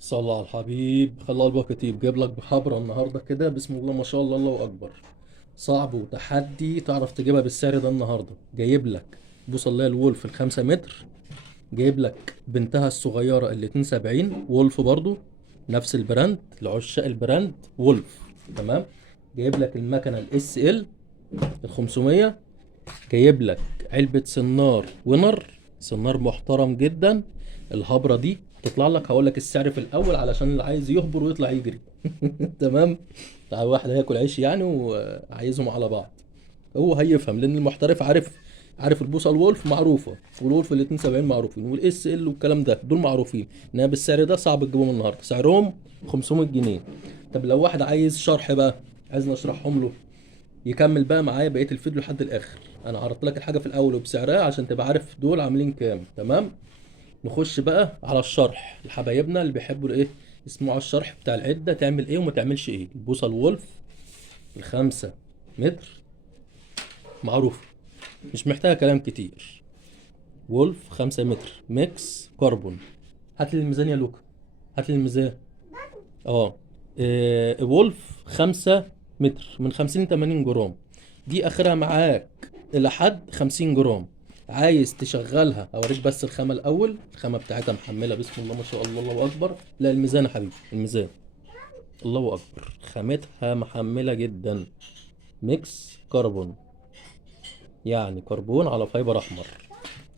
صلى على الحبيب، خلى قلبك يطيب. جايب لك بحبرة النهارده كده، بسم الله ما شاء الله، الله اكبر. صعب وتحدي تعرف تجيبها بالسعر ده. النهارده جايب لك بوصه اللي هي الولف ال5 متر. جايب لك بنتها الصغيره ال72 وولف برضو، نفس البراند لعشاق البراند وولف. تمام. جايب لك المكنه الاس ال ال500. جايب لك علبة سنار وينر، سنار محترم جدا. الهبرة دي تطلع لك، هقول لك السعر في الاول علشان اللي عايز يهبر ويطلع يجري. تمام. بتاع واحد هياكل عيش يعني وعايزهم على بعض. هو هيفهم لان المحترف عارف. عارف البوصه الولف معروفه، والولف ال 72 معروفين، والاس ال والكلام ده دول معروفين. انما بالسعر ده صعب تجيبهم النهارده، سعرهم 500 جنيه. طب لو واحد عايز شرح بقى، عايز نشرحهم له، يكمل بقى معايا بقيه الفيديو لحد الاخر. انا عرضت لك الحاجه في الاول وبسعرها عشان تبقى عارف دول عاملين كام. تمام. نخش بقى على الشرح لحبايبنا اللي بيحبوا الايه، يسمعوا الشرح بتاع العده تعمل ايه وما تعملش ايه. البوصه الولف ال5 متر معروفه، مش محتاجه كلام كتير. وولف 5 متر ميكس كربون. هات لي الميزان يا لوكا، هات لي الميزان. اه. وولف 5 متر من 50 ل 80 جرام. دي اخرها معاك الى حد 50 جرام. عايز تشغلها اوريك بس الخامه الاول. الخامه بتاعتها محمله بسم الله ما شاء الله، الله اكبر. لا الميزان يا حبيبي، الميزان. الله اكبر، خامتها محمله جدا. ميكس كربون، يعني كربون على فايبر احمر.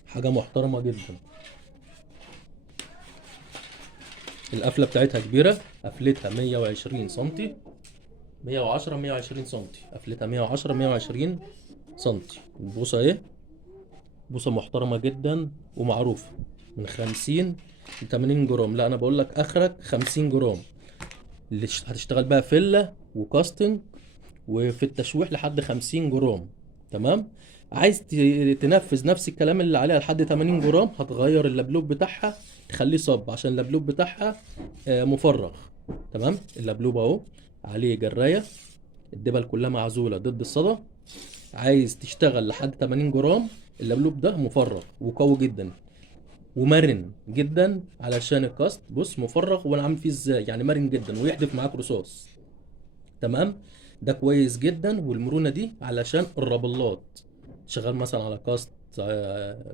حاجه محترمه جدا. القفله بتاعتها كبيره، قفلتها 120 سنتي. 110 120 سنتي قفلتها، 110 120 سنتي. البوصه ايه، بوصه محترمه جدا ومعروفه. من 50 ل 80 جرام. لا انا بقول لك اخرك 50 جرام اللي هتشتغل بقى فيلا وكاستنج وفي التشويح لحد 50 جرام. تمام. عايز تنفذ نفس الكلام اللي عليها لحد 80 جرام، هتغير اللبلوب بتاعها، تخليه صب عشان اللبلوب بتاعها مفرغ. تمام. اللبلوب اهو عليه جرايه، الدبل كلها معزوله ضد الصدى. عايز تشتغل لحد 80 جرام، اللبلوب ده مفرغ وقوي جدا ومرن جدا. علشان الكاست بص مفرغ وانا عامل فيه ازاي، يعني مرن جدا ويحدف معاك رصاص. تمام. ده كويس جدا. والمرونه دي علشان الرابلات، شغال مثلا على كاست،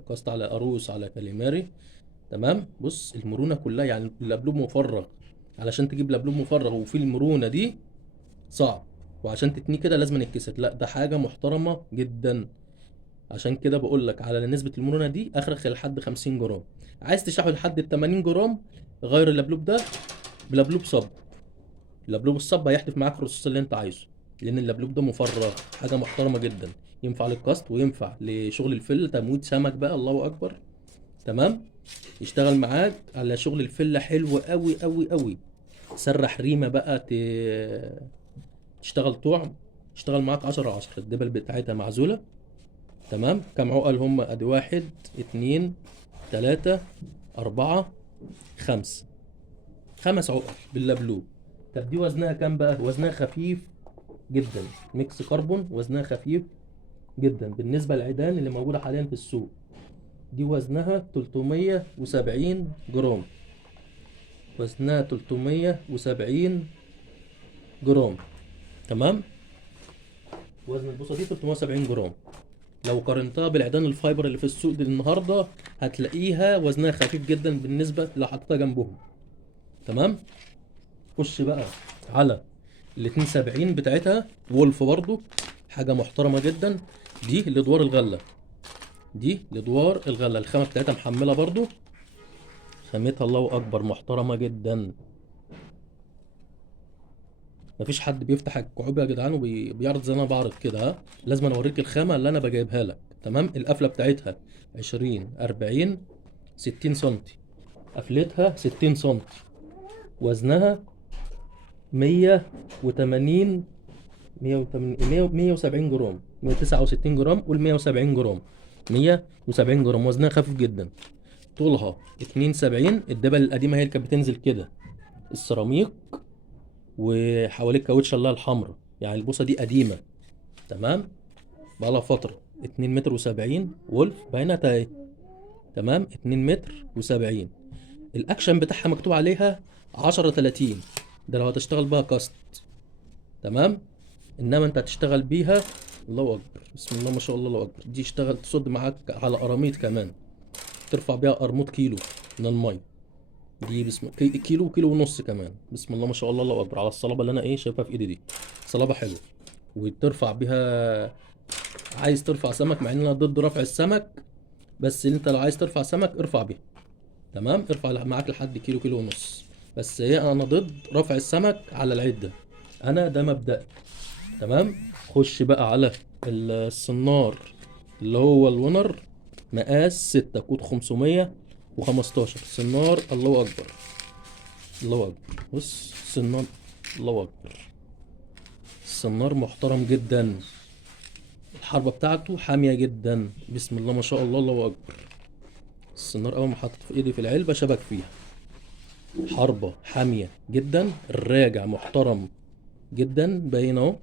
كاست على اروس على كاليماري. تمام. بص المرونه كلها، يعني اللبلوب مفرغ. علشان تجيب لبلوب مفرغ وفيه المرونه دي صعب، وعشان تتنيه كده لازم يتكسر. لا ده حاجه محترمه جدا. عشان كده بقول لك على نسبه المرونه دي اخرك لحد 50 جرام. عايز تشحن لحد ال 80 جرام، غير اللبلوب ده بلبلوب صب. اللبلوب الصب هيحدف معاك الرصاص اللي انت عايزه، لان اللبلوب ده مفرغ. حاجه محترمه جدا، ينفع للكاست وينفع لشغل الفل، تمويد سمك بقى، الله اكبر. تمام. يشتغل معاك على شغل الفله حلو قوي قوي قوي. سرح ريمه بقى تشتغل طعم، يشتغل معاك 10 10. الدبل بتاعتها معزوله. تمام. كم عقل هم؟ ادي واحد، اتنين، تلاتة، اربعة، خمسة. 5 عقل باللبلوب. طب دي وزنها كام بقى؟ وزنها خفيف جدا. ميكس كربون وزنها خفيف جدا بالنسبة للعيدان اللي موجودة حاليا في السوق. دي وزنها 370 جرام. وزنها 370 جرام. تمام. وزن البوصة دي 370 جرام. لو قارنتها بالعيدان الفايبر اللي في السوق دي النهارده، هتلاقيها وزنها خفيف جدا بالنسبة لو حطيتها جنبهم. تمام. خش بقى على ال 72 بتاعتها وولف برضو، حاجة محترمة جدا. دي لادوار الغلة، دي لادوار الغلة. الخامة بتاعتها محملة برضو، خامتها الله أكبر محترمة جدا. مفيش حد بيفتح الكعوب يا جدعان وبيعرض زي ما انا بعرض كده. ها، لازم أنا اوريك الخامة اللي انا بجايبها لك. تمام. القفلة بتاعتها 20 40 60 سنتي. قفلتها 60 سنتي. وزنها 180 180 170 جرام، 169 جرام، قول 170 جرام. 170 جرام وزنها خفيف جدا. طولها 72. الدبل القديمه هي اللي كانت بتنزل كده، السيراميك وحواليك كاوتش الله الحمراء. يعني البوصه دي قديمه. تمام. بقالها فتره. 2 متر و70 وولف باينه اهي. تمام. 2 متر و70. الاكشن بتاعها مكتوب عليها 10-30 ده لو هتشتغل بها كاست. تمام. انما انت هتشتغل بيها، الله اكبر بسم الله ما شاء الله الله اكبر، دي اشتغل تصد معاك على قراميط كمان، ترفع بيها قرموط كيلو من الميه. دي بسم كيلو كيلو ونص كمان، بسم الله ما شاء الله الله اكبر، على الصلابه اللي انا ايه شايفها في ايدي دي، صلابه حلوه. وترفع بيها، عايز ترفع سمك، مع ان انا ضد رفع السمك، بس انت لو عايز ترفع سمك ارفع بيها. تمام. ارفع معاك لحد كيلو كيلو ونص، بس هي انا ضد رفع السمك على العده، انا ده مبدأ. تمام. خش بقى على الصنار اللي هو الونر، مقاس 6 كود 515 صنار، الله اكبر الله اكبر. بص صنار، الله اكبر، الصنار محترم جدا، الحربة بتاعته حامية جدا، بسم الله ما شاء الله الله اكبر. الصنار اول ما حطيته في ايدي في العلبة شبك فيها، حربة حامية جدا، الراجع محترم جدا، باين اهو،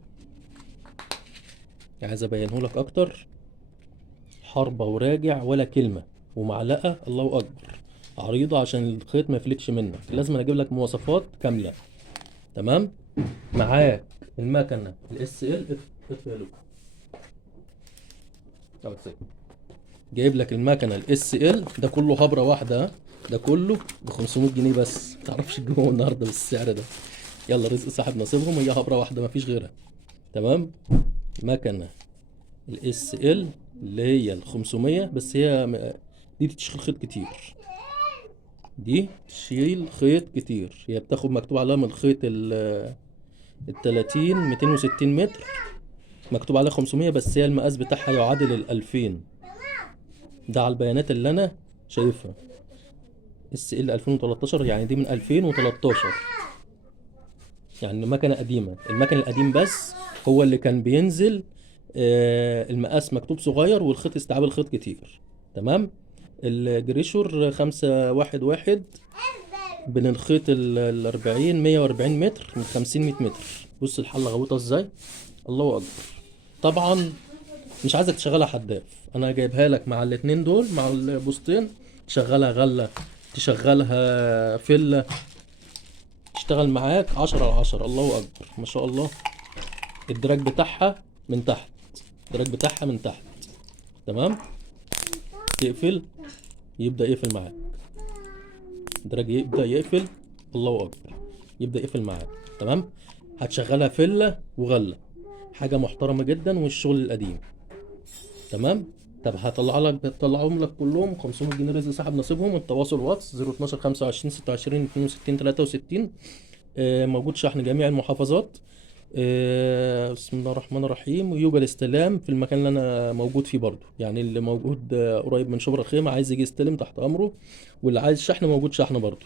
عايز ابينه لك اكتر، حربة وراجع ولا كلمة، ومعلقة الله اكبر، عريضة عشان الخيط ما يفلتش منك، لازم اجيب لك مواصفات كاملة. تمام. معاك المكنة الاس ال، جايب لك المكنة الاس ال، ده كله هبرة واحدة ها؟ ده كله ب 500 جنيه بس، متعرفش تجيبهم النهارده بالسعر ده. يلا رزق صاحب نصيبهم، هي هبرة واحدة مفيش غيرها. تمام. مكنة الاس ال اللي هي ال 500، بس هي دي تشيل خيط كتير، دي تشيل خيط كتير، هي بتاخد مكتوب عليها من الخيط ال 30 260 متر، مكتوب عليها 500، بس هي المقاس بتاعها يعادل ال 2000، ده على البيانات اللي انا شايفها. اس ال 2013، يعني دي من 2013، يعني مكنه قديمه، المكن القديم بس هو اللي كان بينزل المقاس مكتوب صغير والخيط استيعاب الخيط كتير. تمام. الجريشور 511 بين الخيط ال 40 140 متر، من 50 100 متر. بص الحله غويطه ازاي، الله اكبر. طبعا مش عايزك تشغلها حداف، انا جايبها لك مع الاتنين دول، مع البوستين، تشغلها غله، تشغلها فله، تشتغل معاك 10/10، الله اكبر ما شاء الله. الدراج بتاعها من تحت، الدراج بتاعها من تحت. تمام. تقفل، يبدأ يقفل معاك، الدراج يبدأ يقفل، الله اكبر، يبدأ يقفل معاك. تمام. هتشغلها فله وغله، حاجه محترمه جدا، والشغل القديم. تمام. طب هطلعهم لك كلهم 500 جنيه رزق صاحب نصيبهم. التواصل واتس 012 25 26 62 63. موجود شحن جميع المحافظات. بسم الله الرحمن الرحيم. ويوجد استلام في المكان اللي انا موجود فيه برضو، يعني اللي موجود قريب من شبرا الخيمة عايز يجي يستلم تحت امره، واللي عايز شحن موجود شحن برضو.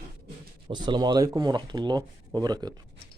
والسلام عليكم ورحمة الله وبركاته.